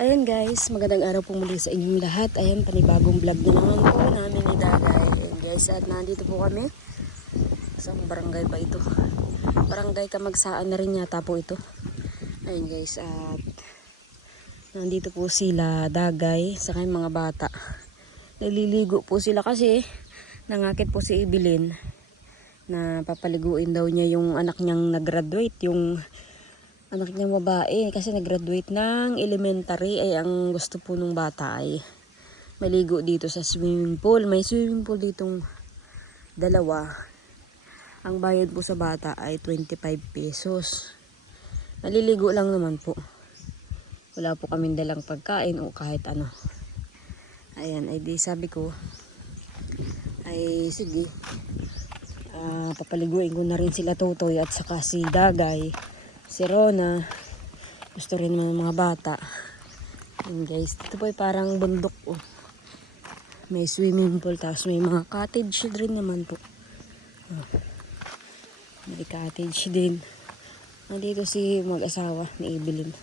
Ayan guys, magandang araw po muli sa inyong lahat. Ayan, panibagong vlog na naman po namin ni Dagay. Ayan guys, at nandito po kami. Sa barangay pa ito. Barangay Kamagsaan na rin yata po ito. Ayan guys, at nandito po sila Dagay sa kanyang mga bata. Naliligo po sila kasi nangakit po si Evelyn na papaliguin daw niya yung anak niyang nag-graduate, yung anak niyang babae kasi nag-graduate ng elementary. Ay ang gusto po nung bata ay maligo dito sa swimming pool. May swimming pool ditong dalawa. Ang bayad po sa bata ay 25 pesos. Maliligo lang naman po. Wala po kaming dalang pagkain o kahit ano. Ayan, ay di sabi ko ay sige, papaliguin ko na rin sila Totoy at saka si Dagay, si Rona. Gusto rin naman ng mga bata. Ayan guys, dito po ay parang bundok oh. May swimming pool, tapos may mga cottage rin naman po. May cottage din. Nandito si mag-asawa ni Evelyn.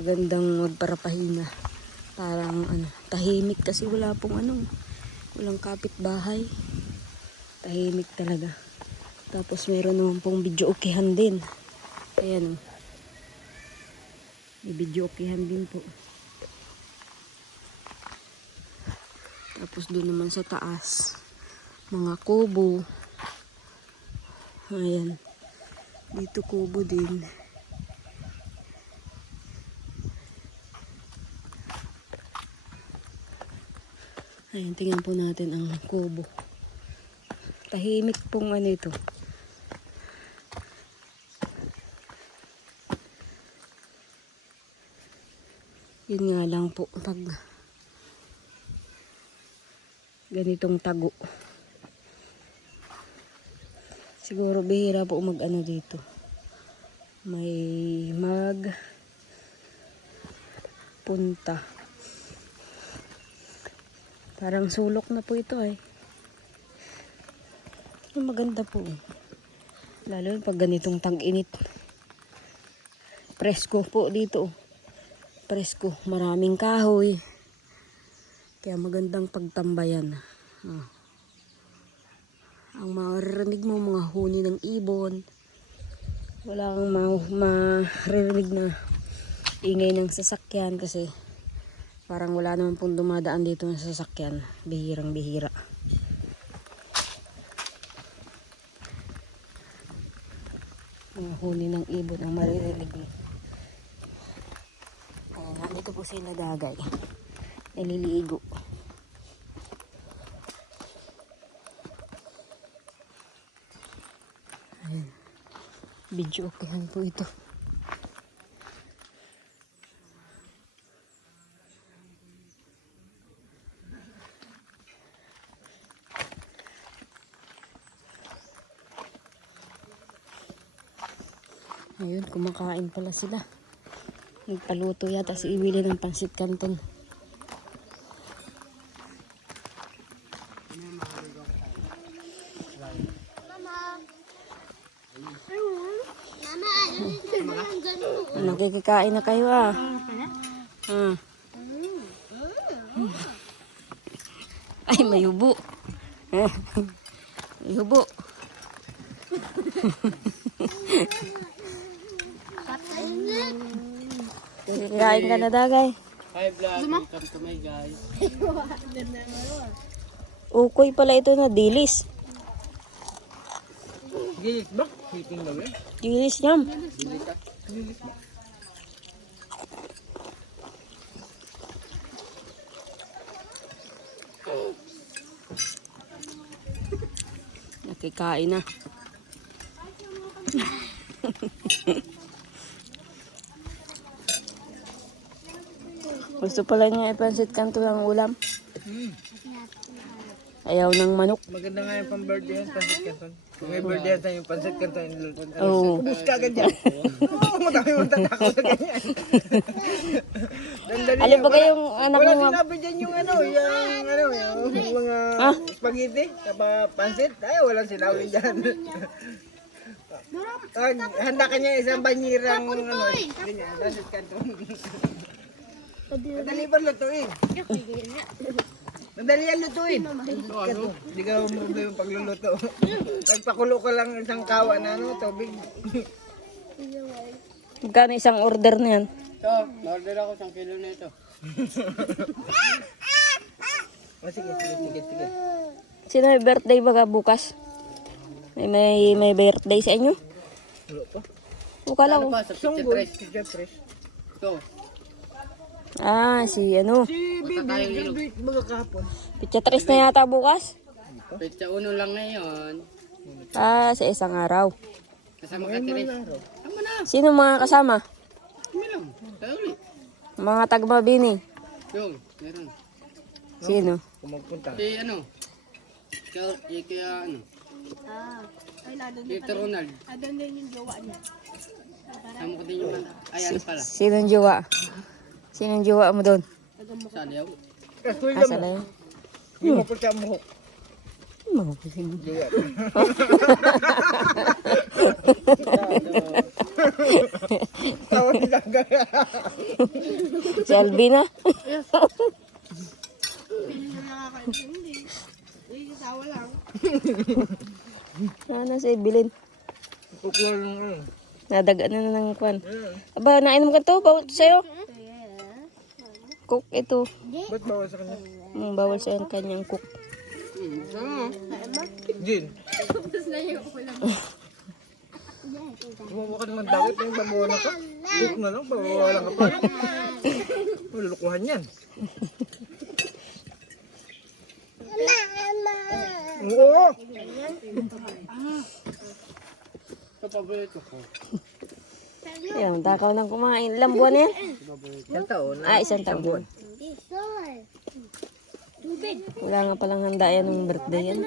Magandang magparapahinga. Parang tahimik kasi wala pong walang kapitbahay. Tahimik talaga. Tapos meron naman pong video okehan din. Ayan oh. May video okehan din po. Tapos doon naman sa taas, mga kubo. Ayan. Dito kubo din. Ayan, tingnan po natin ang kubo. Tahimik pong ito. Yun nga lang po, pag ganitong tago. Siguro bihira po dito. May punta. Parang sulok na po ito ay. Maganda po. Lalo pag ganitong tag-init. Presko po dito. Presko. Maraming kahoy. Kaya magandang pagtambayan. Ang maririnig mo mga huni ng ibon. Wala kang maririnig na ingay ng sasakyan kasi parang wala naman pong dumadaan dito ng sasakyan. Bihirang bihira. Mga huni ng ibon ang maririnig mo. Ayan, nandito po sila Dagay. Naliligo. Ayan. Video okehan po ito. Ayun, kumakain pala sila. Nagpaluto yata si Evelyn ng pansit canton. Nakikikain na kayo ah. Ay, may hubo. May hubo. Kikain ka na Dagay. Hi vlog, welcome to my guys. Ukoy pala ito na dilis. Gilis ba? Hiting ba? Dilis yam. Gilis ba? Nakikain na. Gusto pala niya ipansit kanto ang ulam. Ayaw ng manok. Maganda nga yung pang-birthday yan, pansit canton. Kung may birthday yan yung pansit canton, Oo. ubus ka agad dyan. Madami mong tatako sa ganyan. Alin ba kayong anak Wala mo? sinabi dyan yung yung mga spaghetti, pansit. Ay, walang sinabi dyan. Handa ka niya isang banyirang ano. Ganyan, dasit ka to. Madali ba lutuin? Madali yan lutuin. Hindi ka umubo yung pagluluto. Nagpakulo ka lang isang kawa na ano, tubig. Magkano isang order na yan? So, order ako 1 kilo na ito. Sige. Sino may birthday baga bukas? May birthday sa inyo? Wala pa. Bukala Ano ko. pa sa Isang pizza boy, tres? pizza fresh. Ito. Ah, si ano. Si Bibi, graduate mga kahapon. Pizza tres na yata bukas? Pizza uno lang ngayon. Ah, sa isang araw. Kasama ka tres. Tama na. Sino mga kasama? Kami lang. Tayo ulit. Mga tagmabini. Yung, meron. Sino? Kung magpunta. Si ano? Kaya ano? Tito Ronald. Adon din yung jowa niya. Sama ko din yung mata. Ay, ano pala? Sinong jowa? Sinong jowa mo doon? Saliyaw. Kasul Asa mo. lang? Hindi mo po siya mo. Tawa ni Daga. Si Alvina? Hindi na nakakaintindi. Uy, sawa lang. Ano si Bilin? Kukuha lang ano. Nadagan na ng kwan. Aba, nainom ka to? Bawal to sa'yo? Cook ito. Ba't bawal sa kanya? Bawal sa'yo ang kanyang cook. Jin. Gumawa ka naman dawit yung babawalan ka. Cook na lang, babawalan ka pa. Malulukuhan yan. Oo! Ito paborito ko. Ayan, takaw nang kumain. Ilang buwan na yan? Isang taon. Ah, isang taon. Wala nga palang handa yan ng birthday yan.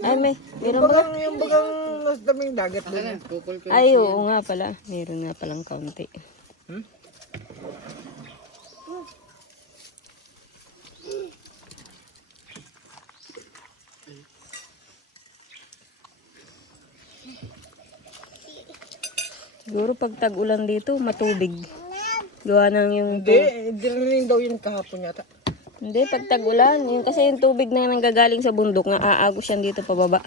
Ay, meron ba? Yung bagang mas daming dagat Ano doon. na? Kukul ko. Ay, oo nga pala. Meron nga palang kaunti. Siguro pag tag-ulan dito, matubig. Gawa ng yung... Hindi rin daw yun kahapon yata. Hindi, pag tag-ulan. Yung, kasi yung tubig na nanggagaling sa bundok, nga aagos yan dito pababa.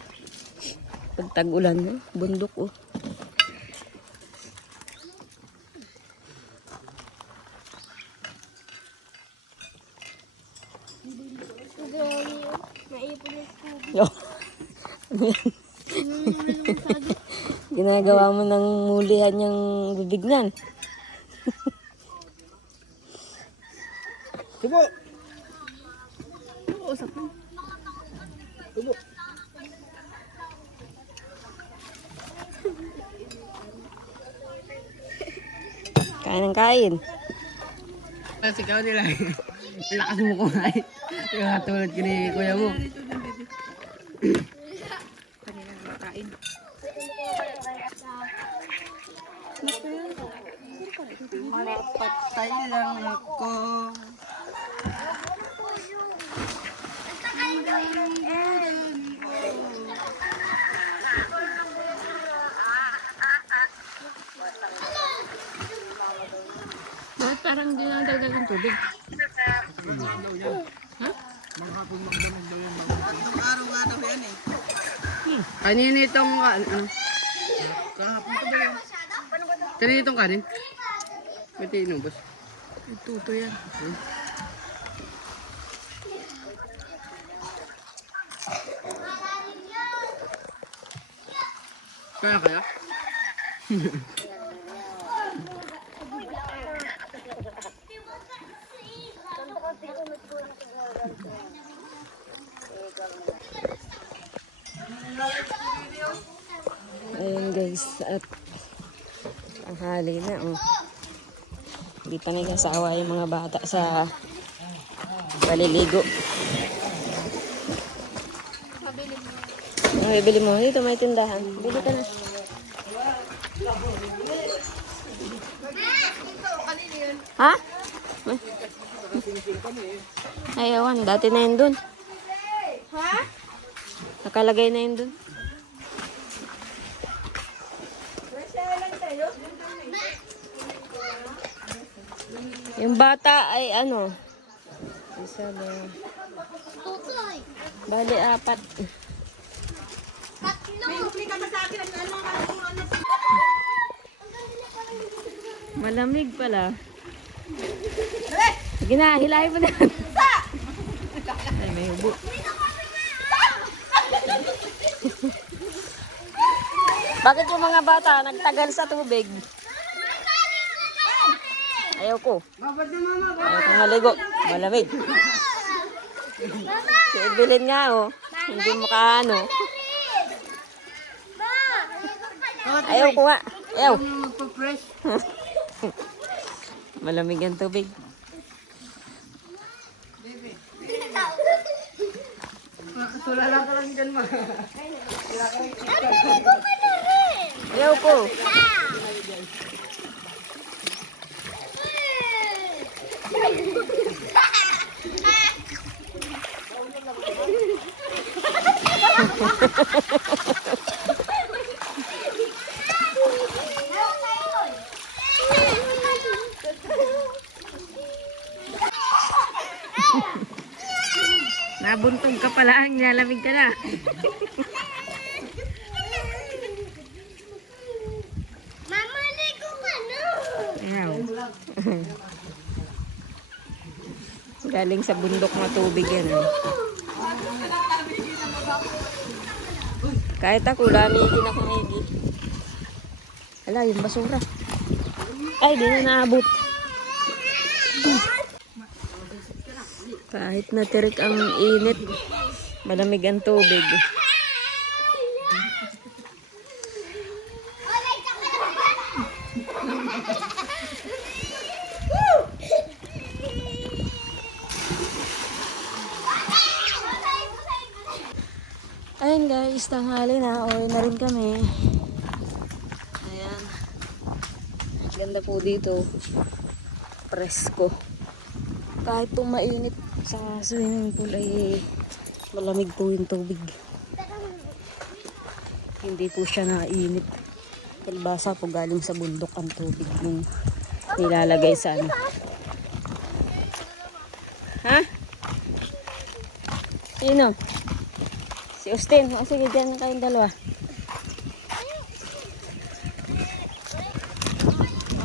Pag tag-ulan, bundok oh. Oh. Ginagawa mo ng mulihan yung bibig niyan. Tubo! Tubo! Kain ng kain. Kasi ikaw nila. Lakas mo kumain. Yung katulad ka ni kuya mo. Patay lang ako. Bakit parang di na dagdag ng tubig? Kanina itong ano? Kanina itong kanin? Ba't inubos? Tuto yan. Kaya? Ayun guys, at tanghali na oh. Hindi pa nag-asawa yung mga bata sa paliligo. Bili mo. Dito may tindahan. Bili ka na. Ha? Ay, awan. Dati na yun dun. Ha? Nakalagay na yun dun. Yung bata ay ano? Isa ba? Bali, 4. Malamig pala. Sige na, hilahin mo na. Ay, may hubo. Bakit yung mga bata nagtagal sa tubig? Ayaw ko. Ayaw ko maligo. Malamig. Si Evelyn nga, oh. Hindi makaano. Ayaw ko nga. Ayaw. Malamig ang tubig. Tulala ka lang dyan, ma. Ayaw ko. Nabuntog ka pala, nilalamig ka na. Mama, ligo ka na. Ayaw. Galing sa bundok na tubig yan. Eh. Kahit ako, lamigin ako mayigi. Hala, yung basura. Ay, di na naabot. Kahit natirik ang init, malamig ang tubig. Ayun guys, tanghali na. Uwi na rin kami. Ayan. Ganda po dito. Presko. Kahit po mainit sa swimming pool ay malamig po yung tubig. Hindi po siya nainit. Kalbasa po galing sa bundok ang tubig nung nilalagay sa ano. Ha? Sino? Si Austin. O sige, dyan na kayong dalawa.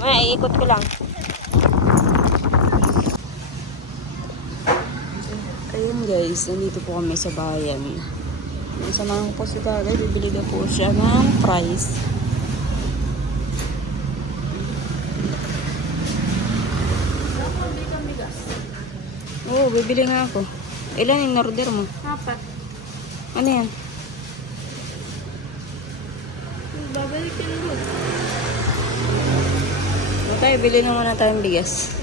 Ay, ikot ko lang. Ayun guys, nandito po kami sa bayan. Samahan ko po si Tatay, bibili na po siya ng fries. Oo, bibili nga ako. Ilan yung order mo? 4. Ano yan? Babalik ka na mo. Okay, bili na muna tayong bigas.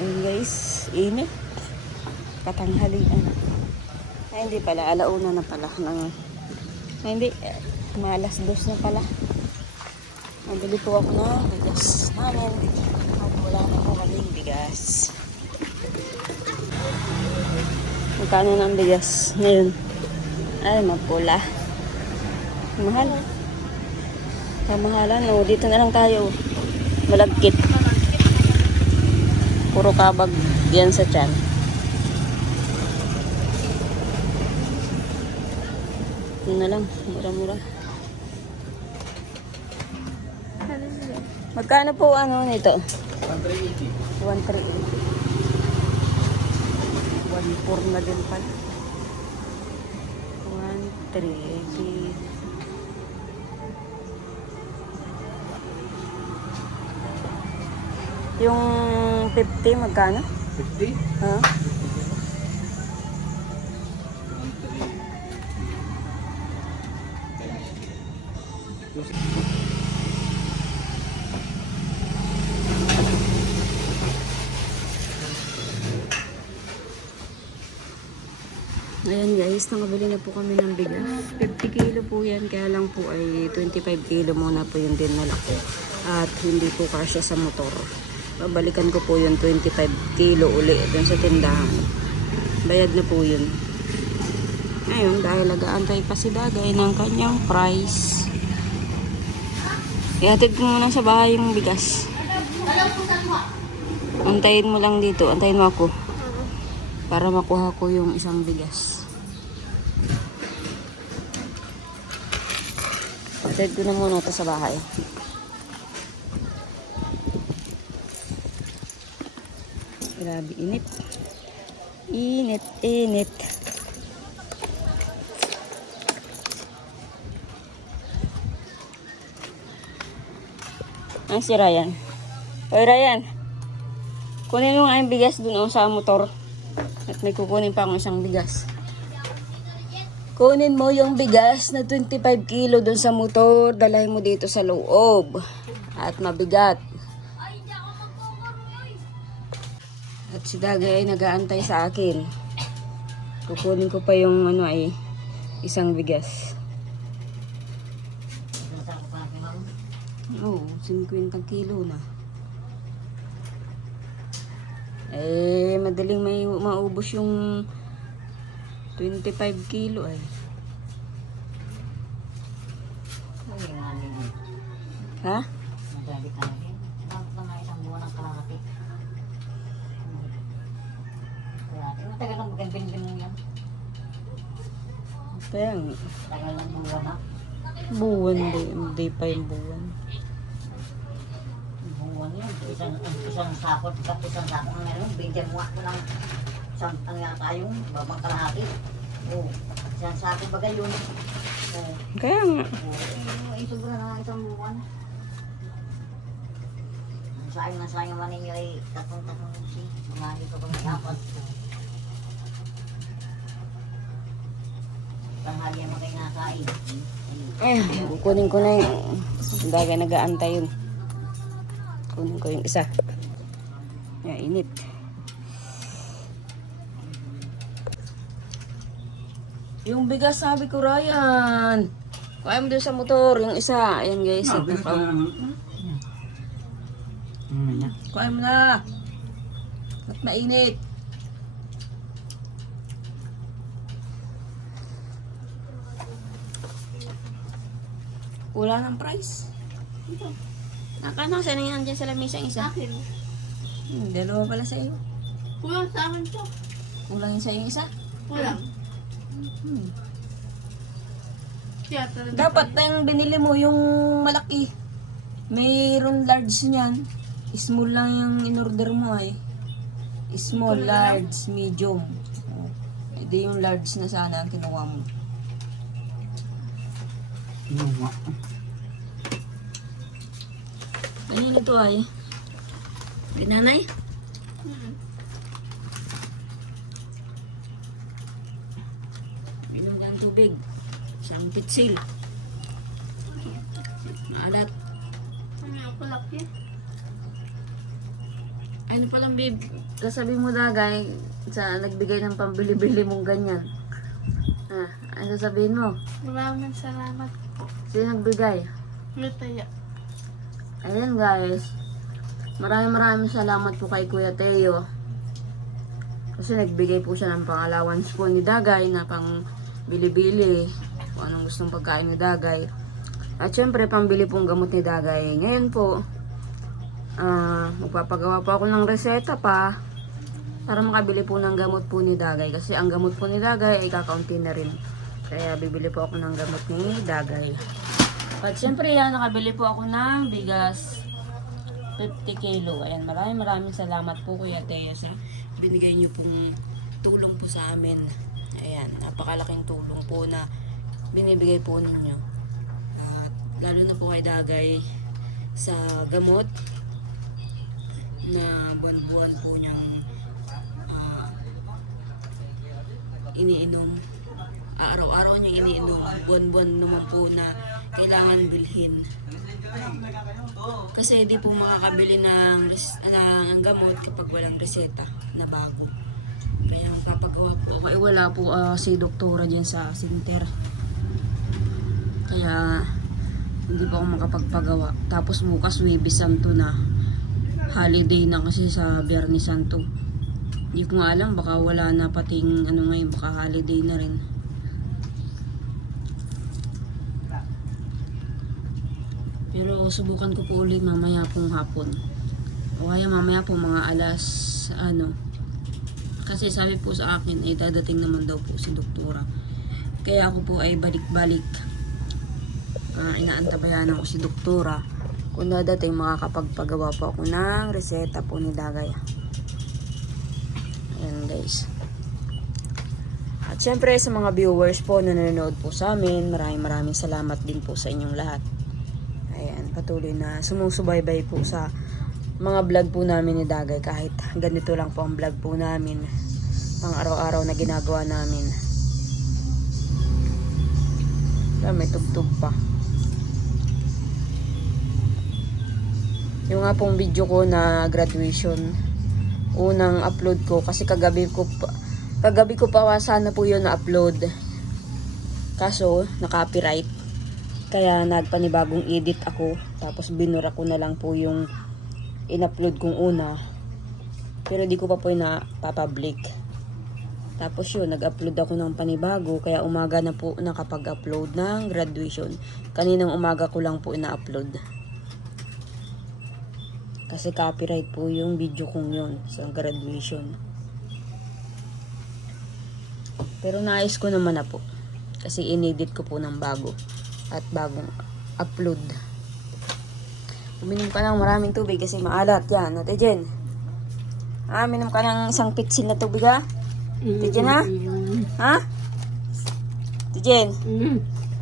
Ayun guys, init. Katanghalian. Ay, hindi pala. Alauna na pala. Ay, hindi. Malas 2 na pala. Nabili po ako ng bigas namin. At wala na po kaming bigas. Magkano na ang bigas ngayon? Ay, mapula. Mahal. Kamahalan, no? Dito na lang tayo. Malagkit. Puro kabag yan sa tiyan. Yun na lang. Mura-mura. Magkano po ano nito? 1,380. 1,380. 1,400 na din pala. 1,380. Yung 50 magkano? 50? Ha? Ayan guys, nakabili na po kami ng bigas. 50 kilo po yan, kaya lang po ay 25 kilo muna po yung dinala ko. At hindi po kasya sa motor. Babalikan ko po yung 25 kilo uli dun sa tindahan. Bayad na po yun. Ayun, dahil nag-aantay pa si Dagay ng kanyang prize. Ihatid ko muna sa bahay yung bigas. Antayin mo lang dito. Antayin mo ako. Para makuha ko yung isang bigas. Antayin ko na muna ito sa bahay. Grabe, init. Init, init. Ang si Ryan. Hoy Ryan, kunin mo nga yung bigas dun sa motor. At may kukunin pa akong isang bigas. Kunin mo yung bigas na 25 kilo dun sa motor. Dalahin mo dito sa loob. At mabigat. At si Dagay ay nag-aantay sa akin. Kukunin ko pa yung isang bigas. Oo, 50 kilo na. Madaling may maubos yung 25 kilo ay. Ha? Madali ka na rin. Bakit na nga isang buwan ang kalahati? Matagal lang magandang yan. Kaya nga. Tagal lang buwan na. Buwan din. Hindi pa yung buwan. Buwan yan. Isang sakot. Isang sakot na meron. Bigyan mo ako ng ang yata yung babang kalahati. Oo. Isang sakot bagay yun. Oo. Kaya nga. Ay, sobra na nga isang buwan. Sayang na sayang naman ninyo ay tatong-tatong si mga dito kami apat. Tanghali ang mga nakain. Kunin ko na yung Dagay nag-aantay yun. Kunin ko yung isa. Init. Yung bigas sabi ko, Ryan. Kuha mo doon sa motor, yung isa. Ayan guys. Kuha mo na. At mainit. Wala ng price. Nakano sa nangyayang dyan sa lamisa yung isa? Akin. Dalawa pala sa iyo. Kulang sa akin to. Kulang yung sa iyo isa. Kulang. Kaya talaga. Dapat na yung binili mo yung malaki. Mayroon large niyan. Small lang yung in-order mo ay. Small, large, medium. Hindi yung large na sana ang kinuha mo. Inuwa. Ganyan ito ay. Binanay? Inom ka ng tubig. Isang pitsil. Maalat. Ano ako laki? Ano palang babe, sasabihin mo Dagay sa nagbigay ng pambili-bili mong ganyan. Ano sabihin mo? Maraming salamat po. Sino nagbigay? Mataya. Ayan guys. Maraming salamat po kay Kuya Teo. Kasi nagbigay po siya ng pang-allowance po ni Dagay na pang bili-bili. Kung anong gustong pagkain ni Dagay. At syempre pambili pong gamot ni Dagay. Ngayon po, magpapagawa po ako ng reseta pa para makabili po ng gamot po ni Dagay. Kasi ang gamot po ni Dagay ay kakaunti na rin. Kaya bibili po ako ng gamot ni Dagay. At syempre yan, nakabili po ako ng bigas 50 kilo. Ayan, maraming salamat po Kuya Teo sa binigay niyo pong tulong po sa amin. Ayan, napakalaking tulong po na binibigay po ninyo. At lalo na po kay Dagay sa gamot na buwan-buwan po niyang iniinom. Araw-araw niyang iniinom. Buwan-buwan naman po na kailangan bilhin. Kasi hindi po makakabili ng gamot kapag walang reseta na bago. Kaya magpapagawa po ako. Wala po si doktora dyan sa center. Kaya hindi po ako makapagpagawa. Tapos bukas Huwebes Santo na. Holiday na kasi sa Biyernes Santo. Hindi ko nga alam, baka wala na pating ngayon, baka holiday na rin. Pero subukan ko po ulit mamaya pong hapon. O kaya mamaya po mga alas kasi sabi po sa akin ay dadating naman daw po si doktora. Kaya ako po ay balik-balik. Inaantabayan ako si doktora. Kung dadating makakapagpagawa po ako ng reseta po ni Dagay. Ayan guys. At syempre sa mga viewers po na nanonood po sa amin, maraming salamat din po sa inyong lahat. Ayan, patuloy na sumusubaybay po sa mga vlog po namin ni Dagay. Kahit ganito lang po ang vlog po namin, pang araw-araw na ginagawa namin. May tugtog pa. Yung nga pong video ko na graduation, unang upload ko kasi kagabi ko pa sana po yun na upload. Kaso na-copyright. Kaya nagpanibagong edit ako. Tapos binura ko na lang po yung in-upload kong una. Pero di ko pa po na-public. Tapos yun, nag-upload ako ng panibago. Kaya umaga na po nakapag-upload ng graduation. Kaninang umaga ko lang po ina-upload. Kasi copyright po yung video kong yun sa graduation. Pero nais ko naman na po. Kasi inedit ko po ng bago. At bagong upload. Uminom ka ng maraming tubig kasi maalat yan. Ate Jen. Minom ka ng isang pitsil na tubig ha? Ate Jen ha? Ha? Ate Jen.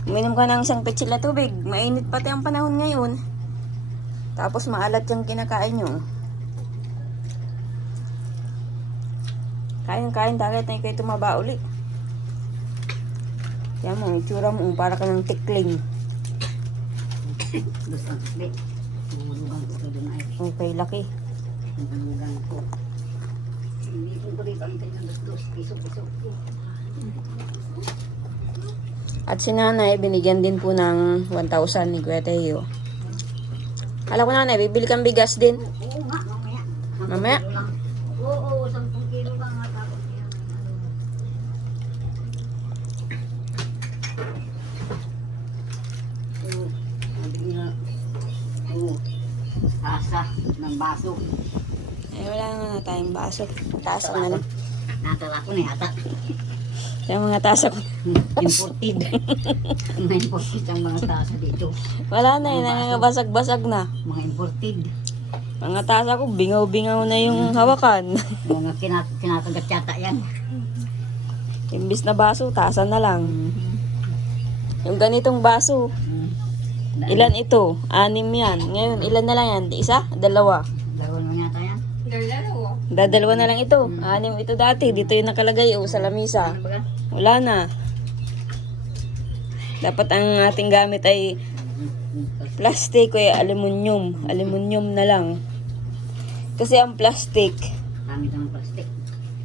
Uminom ka ng isang pitsil na tubig. Mainit pati ang panahon ngayon. Tapos maalat yung kinakain nyo. Kain dahil na kayo tumaba uli. Yan mo, itsura mo, para ka ng tikling. Gusto ang tikli. Nangulugan ko ito doon ay. Okay, laki. Nangulugan ko. Hindi ko rin ang tingnan dos. Piso. At si nanay, binigyan din po ng 1,000 ni Kuya Teo. Alam ko nanay, bibili kang bigas din. Oo nga, mamaya. Mamaya? Oo, 10 kilo ka nga tapos yan. Sabi niya, tasa ng baso. Wala na tayong baso. Tasa na lang. Natala ko na yata. Yung mga tasa ko. Imported. Mga imported ang mga tasa dito. Wala na, nangangabasag-basag na. Mga imported. Mga tasa ko, bingaw-bingaw na yung hawakan. Mga kinakagat yata yan. Imbis na baso, tasa na lang. Yung ganitong baso, ilan ito? 6 yan. Ngayon, ilan na lang yan? 1? 2? Dalawa mo yata yan. Dadalawa na lang ito. 6 ito dati. Dito yung nakalagay sa lamisa. Ano ba? Wala na. Dapat ang ating gamit ay plastic o aluminium. Aluminium na lang. Kasi ang plastic, Gamit ng plastic.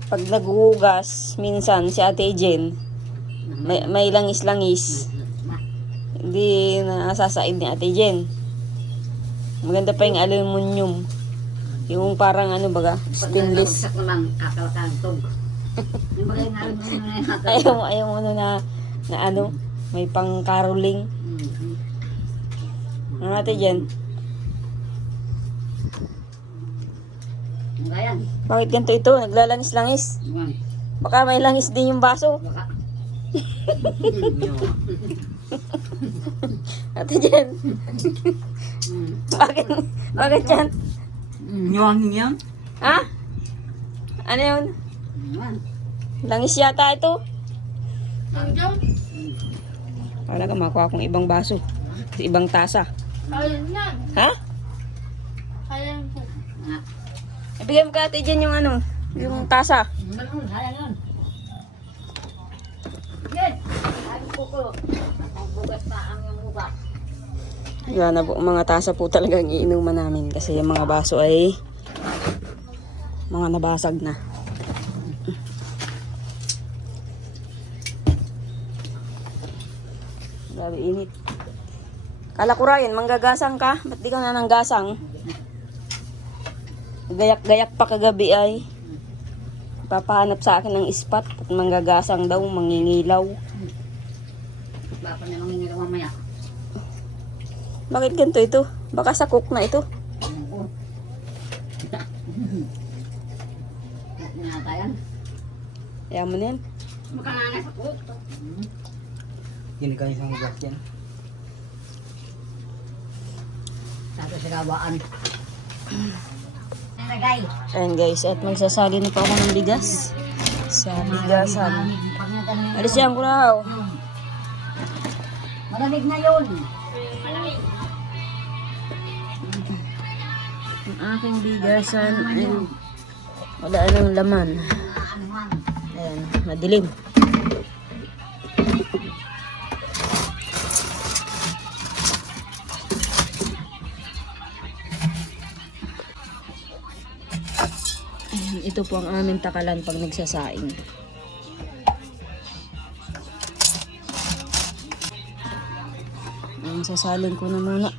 pag naghuhugas, minsan si Ate Jen, may langis-langis. Hindi nasasaid ni Ate Jen. Maganda pa yung aluminium. Yung parang stainless. Pag nalang kakal-kantog. Yung bagay nga rin mo na Ayaw mo na may pang caroling. Ano Ate Jen? Ano yan? Bakit ganito ito? Naglalangis-langis. Baka may langis din yung baso. Baka. Ate Jen. Bakit yan? Nyawangin yan? Ha? Ano yun? Langis yata ito. Wala ka makuha kong ibang baso. Ibang tasa. Ayun na. Ha? Ayun po. Ibigay mo ka Ate Jen yung yung tasa. Sayang yun. Yan. Ay, kuko. Ang bugas pa ang yung bugas. Yan na po, mga tasa po talagang iinuman namin kasi yung mga baso ay mga nabasag na. Grabe init. Kala ko Ryan, manggagasang ka? Ba't di ka na nanggasang? Gayak-gayak pa kagabi ay. Papahanap sa akin ng spot at manggagasang daw, mangingilaw. Baka na mangingilaw mamaya. Bakit ganito ito? Baka sa cook na ito. Oo. Natayan. Kaya mo na yan. Makanana sa cook. Yun kayo isang gas yan. Sabi sa gawaan. Nagay. Ayan guys, at magsasali na pa ako ng bigas. Sa bigasan. Alis yan ko raw. Malamig na yun. Ang aking bigasan ay wala nang laman. Ano man. Ayan, madilim. Ayan, ito po ang aming takalan pag nagsasaing. Ayan, sasalin ko na muna.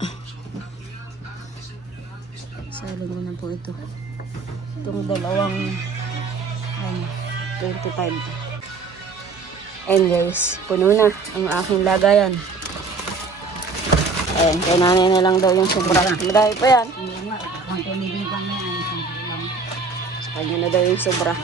Sasalin ko na po ito. Itong dalawang 25. And guys, puno na ang aking lagayan. Ayan, kay nanay na lang daw yung sobra. Madami pa yan. Hindi nga. Kung tunibigyan mo yan. Isang lang. Sa kanya na daw yung sobra.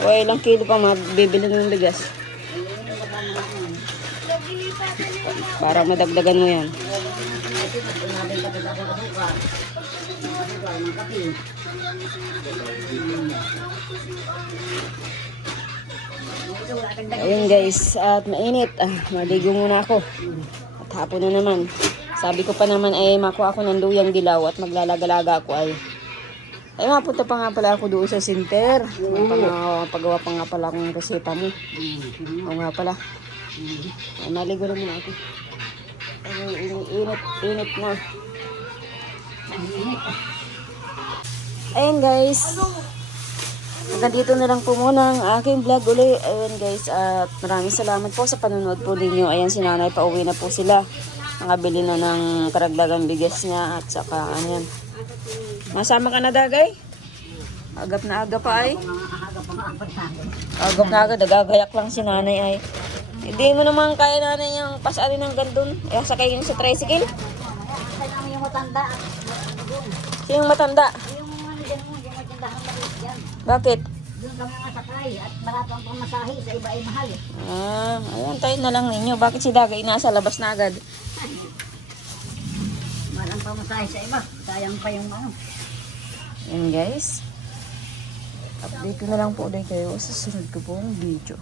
O, ilang kilo pa mabibili ng bigas? Para madagdagan mo yan. Ayun guys, at mainit. Maligo muna ako. At hapon na naman. Sabi ko pa naman ay makuha ako ng luyang dilaw at maglalagalaga ako ay mapunta pa nga pala ako doon sa center. Pagawa pa nga pala akong reseta mo. Oo nga pala. Ay, maligo na muna ako. Ay, init na. Ayun guys. Hanggang dito na lang po muna ang aking vlog uli. Ayun guys, at maraming salamat po sa panonood po ninyo. Ayan, si nanay pauwi na po sila. Nakabili na ng karagdagang bigas niya at saka ano yan. Masama ka na dagay? Agap na aga pa ay. Agap na aga, nagagayak lang si nanay ay. Hindi mo naman kaya nanay yung pasarin ng gandun. Eh, sakay yun sa tricycle. Kaya namin yung matanda. Sinong matanda? Yung ano dyan mo, yung matindahan maliit yan. Bakit? Doon kami masakay at marami ang pamasahe sa iba ay mahal. Ayan, tayo na lang ninyo. Bakit si dagay nasa labas na agad? Mahal ang pamasahe sa iba. Sayang pa yung ano. Ayan guys. Update ko na lang po ulit kayo sa susunod ko pong video.